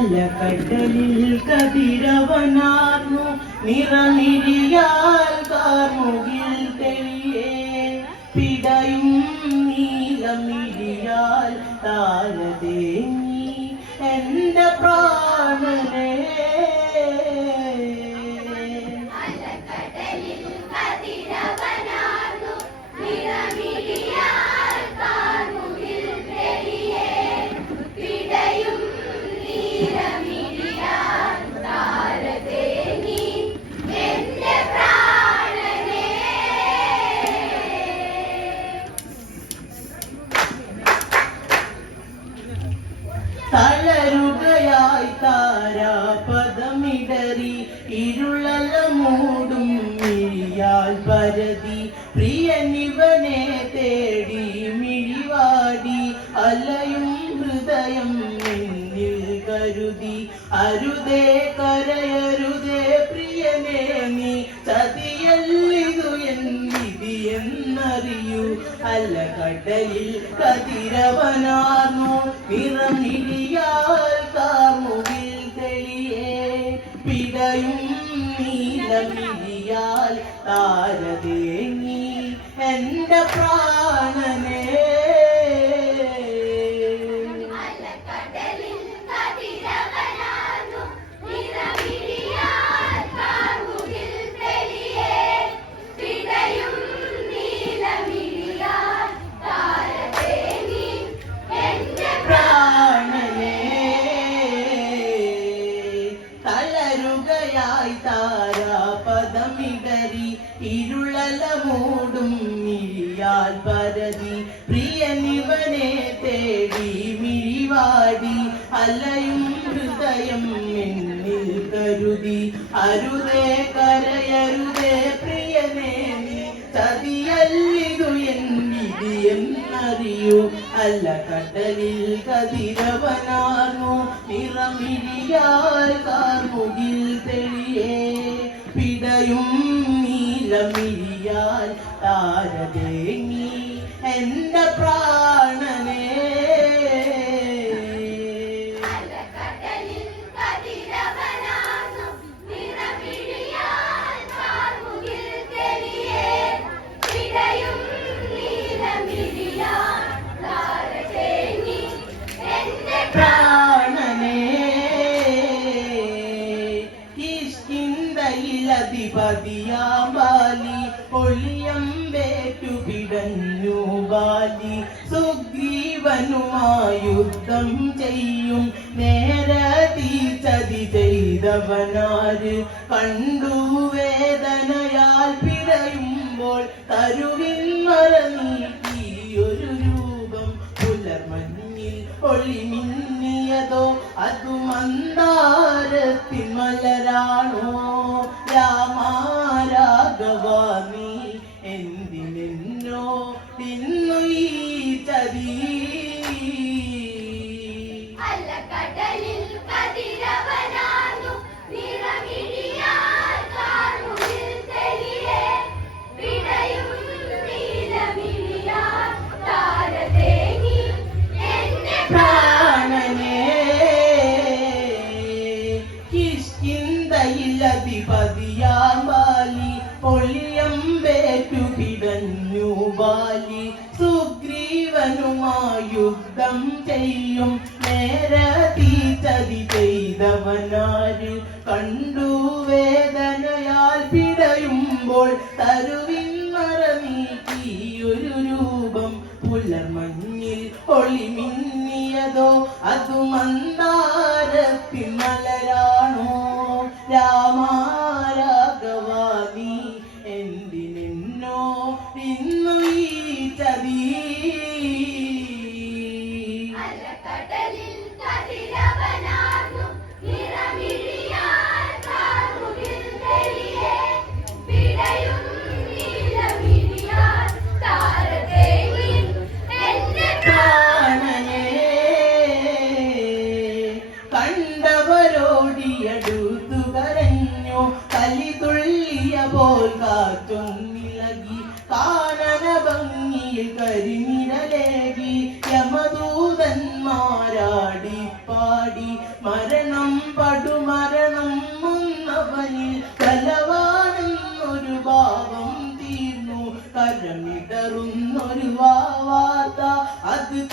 കാലക്കടലിൽ കതിരവനാർന്നു. നിറനിരിയാൽ കാർമുകിൽ തെളിയേ. പിടയും നീലമിരിയാൽ താരതേങ്ങി. എന്റെ പ്രാ അല്ല കടലിൽ കതിരവനാർന്നു. നിറമിഴിയാൽ കാർമുകിൽ തെളിയേ. പിടയും നീലമിടിയാൽ താരതേങ്ങി. എന്റെ പ്രാണനേ അല്ല കട്ടലിൽ കതിരവനാർന്നു നിറമിരിയാൽ തെളിയേ. പിടയും നീലമിരിയാൽ താരതേങ്ങി എന്റെ പ്രാണനെ ബാലി സുഗ്രീവനുമായുദ്ധം ചെയ്യും. നേരതി ചതി കണ്ടു വേദനയാൽ പിഴയുമ്പോൾ തരുവിൻ മറന്നു ഈയൊരു രൂപം പുലർമഞ്ഞിൽ ഒളിമിന്നിയതോ അതു മന്ദാരത്തിൻ മലരാണോ രാമാരാഗവാമി നിന്നു ഈ തരി അല്ല കട കണ്ടു വേദനയാൽ പിടയുമ്പോൾ തരുവിൻ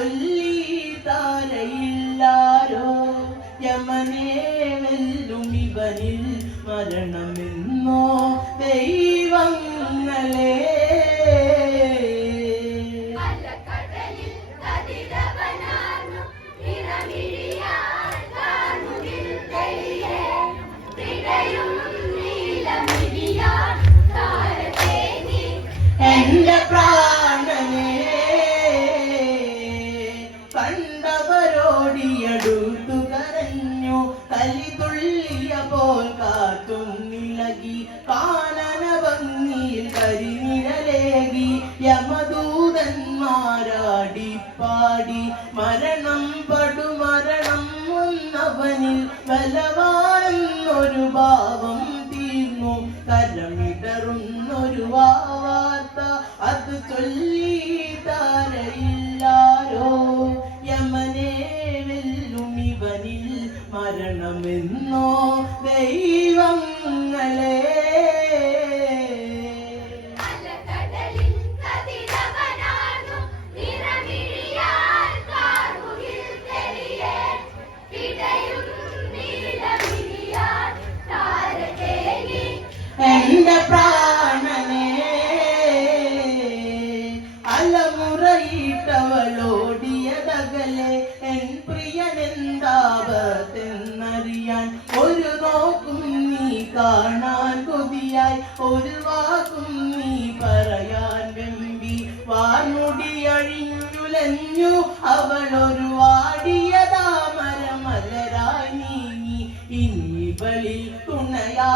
ചൊല്ലി താരയില്ലാരോ ഇവനിൽ മരണമെന്നോ ദൈവങ്ങളേ പോൽ കാറ്റും നിളകി കാനന ഭംഗിയിൽ കരിനിഴലേകി യമദൂതന്മാരാടി പാടി മര നിറഞ്ഞു അവളൊരു വാടിയ താമര മലരായി ഇനി ബലി തുണയാ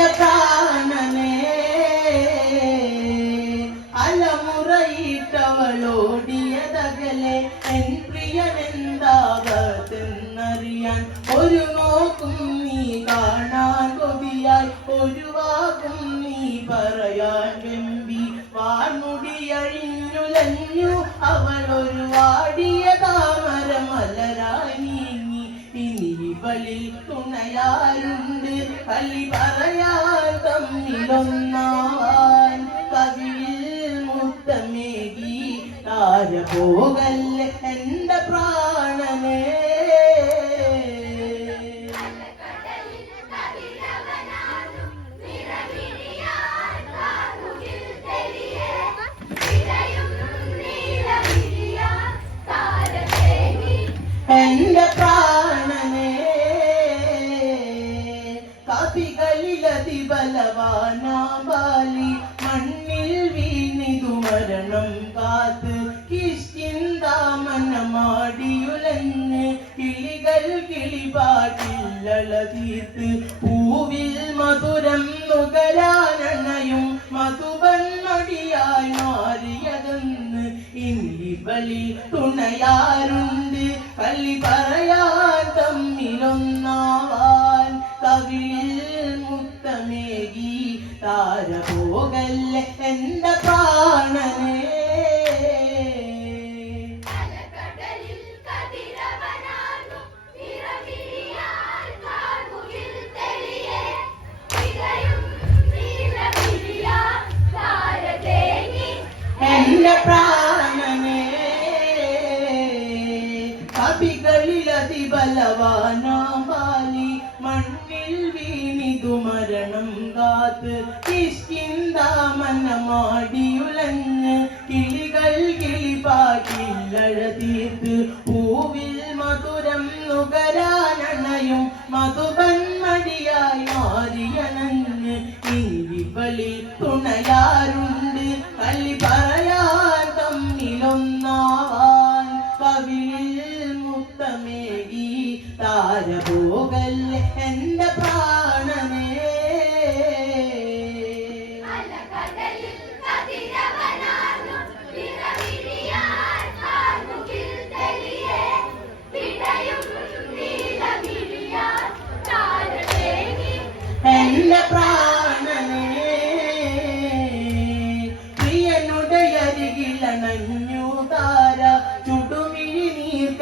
the cross. ಹೋಗಲ್ಲೇ കല്ലള പൂവിൽ മധുരം നുകരാനണയും മധുവൻ മടിയായി മാറിയതെന്ന് ഇനി ബലി തുണയാറുണ്ട്. പള്ളി പറയാ പറയാറുണ്ട് പള്ളി പറയാൻ തമ്മിലും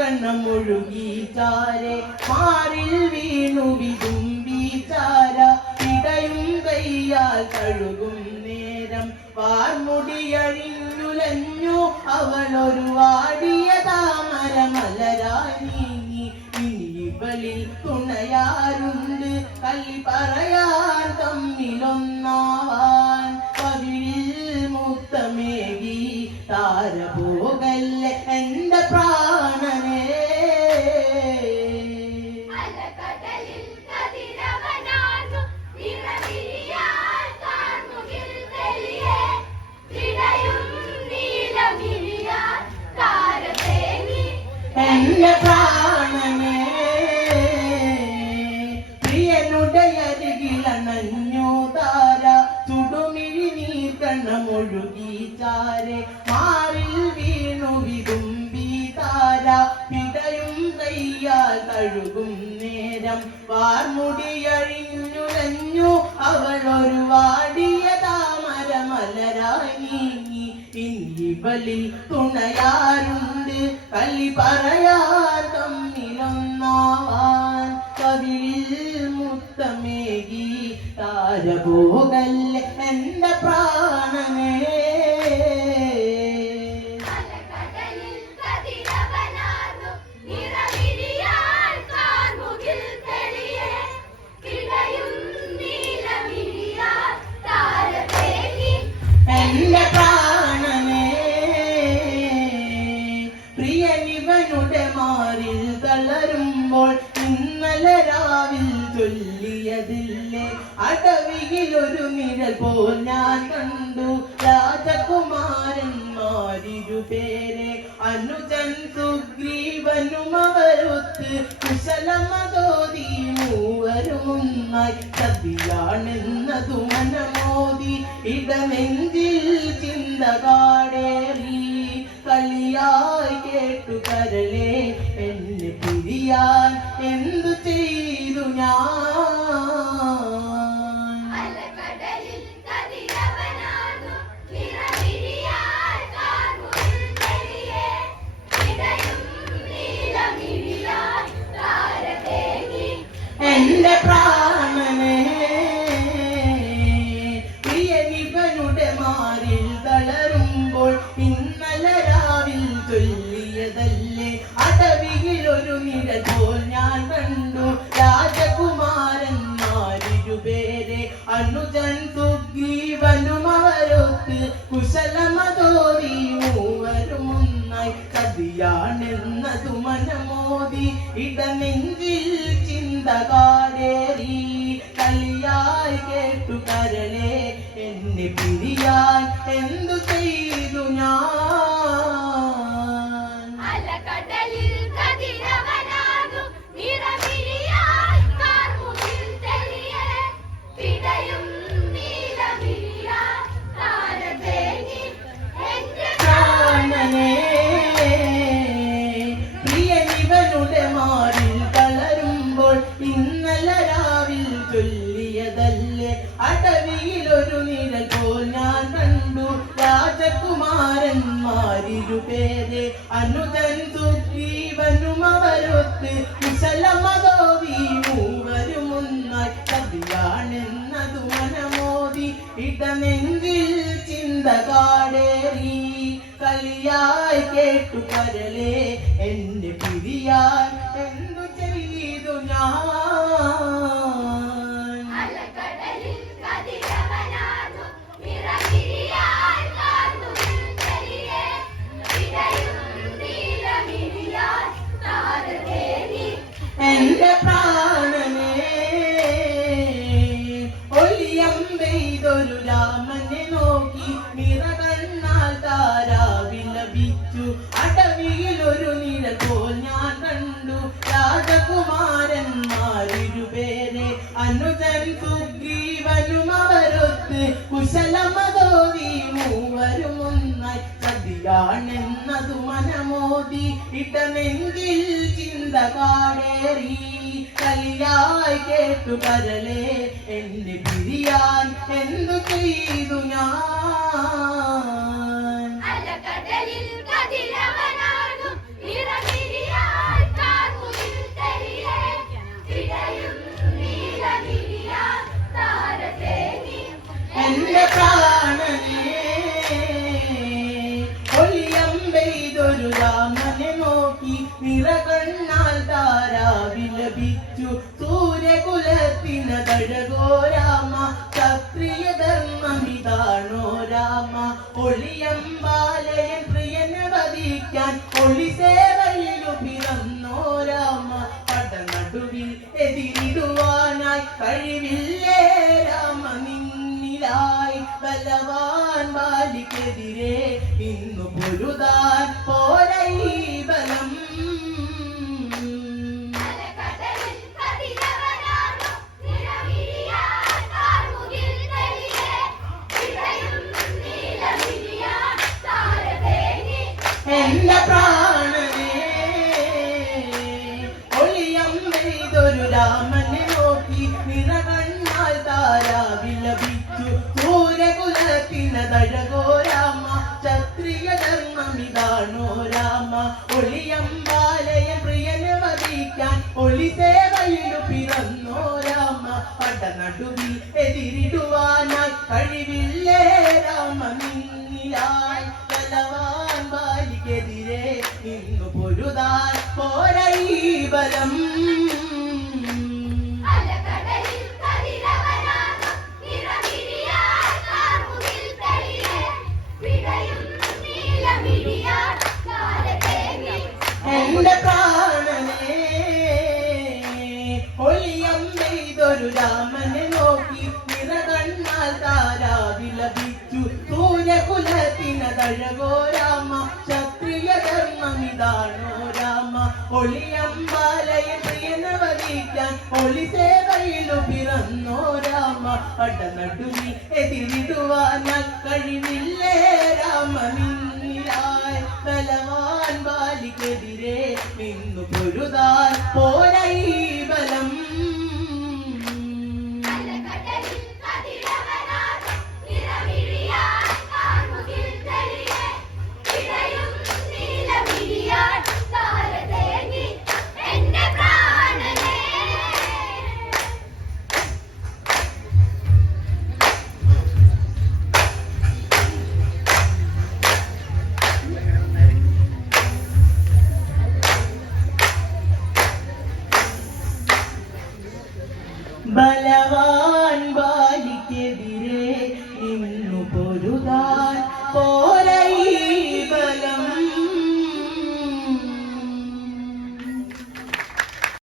കണ്ണം ഒഴുകി താരെ മാറിൽ വീണു വിതുമ്പി താര ഇടയും കയ്യാൽ കഴുകും നേരം. പാർമുടിയഴിഞ്ഞുലഞ്ഞു അവളൊരു വാടിയ താമര മലരായി നീങ്ങി ഇനിവളിൽ തുണയാറുണ്ട് കല്ലി പറയാൻ തമ്മിലൊന്നാവാൻ. പതിരിൽ മുത്തമേകി താര താമര ഇനി ബലി തുണയാറുണ്ട് കലി പറയാൻ തമ്മിലൊന്നാവാൻ കവിളിൽ മുത്തമേകി. താരപോകല്ലേ എന്റെ പ്രാണനേ. ചൊല്ലിയതില്ലേ? അടവിയിലൊരു നിഴൽ പോൽ ഞാൻ കണ്ടു. രാജകുമാരന്മാരിരു പേരെ. അനുജൻ സുഗ്രീവനും അവരൊത്ത് കുശലമതോതി മൂവരുമൊന്നായി സതിയാണെന്നതു മനമോതി. ഇടമെഞ്ചിൽ ചിന്ത കാടേറി കളിയായി കേട്ടു കരളെ എന്നെ പിരിയാൻ അനുജൻ സുഗ്രീവനും അവരൊത്ത് കുശലമതോറി മൂവരും ഒന്നായി കതിയാണെന്നതു മനമോതി ഇടനെഞ്ചിൽ ചിന്ത കാടേറി കളിയായി കേട്ടു കരളെ എന്നെ പിരിയാൻ രാജകുമാരന്മാരിരുപേരെ അനുജൻ സുഗ്രീവനും അവരൊത്ത് കുശലമതോവി മൂവരും ഒന്നായി കവിയാണെന്നതു മനമോതി ഇടനെഞ്ചിൽ ചിന്ത കാടേറി കളിയായി കേട്ടു കരളെ എന്നെ പിരിയാൻ അനുജൻ സുഗ്രീവനും അവരൊത്ത് കുശലമതോതി മൂവരും ഒന്നായി സതിയാണെന്നതു മനമോതി ഇടനെഞ്ചിൽ ചിന്ത കാടേറി കളിയായി കേട്ടു കരലേ എന്നെ പിരിയാൻ എന്തു ചെയ്തു ഞാൻ? കടലിൽ കതിരവനാർന്നു എന്റെ പ്രാണനെ കട നടുവിൽ എതിരിടുവാനായി കഴിവില്ലേ? രാമനീയായി ബലവാൻ ബാലിക്കെതിരെ നിന്നു പൊരുതാൻ പോരൈ ബലം. എന്റെ പ്രാ ചുത്തൂര കുലത്തിനതഴകോ രാമ ക്ഷത്രിയ ധർമ്മമിതാണോ രാമ ഒളിയമ്പാലയിൽ പ്രിയനവധിക്കാൻ ഒളി സേവയിലു പിറന്നോ രാമ പടനടുനി എതിരിടുവാനാൽ കഴിവില്ലേ? രാമ നിന്നിലായി തലവാൻ ബാലിക്കെതിരെ നിന്നു പൊരുതാൻ പോരാ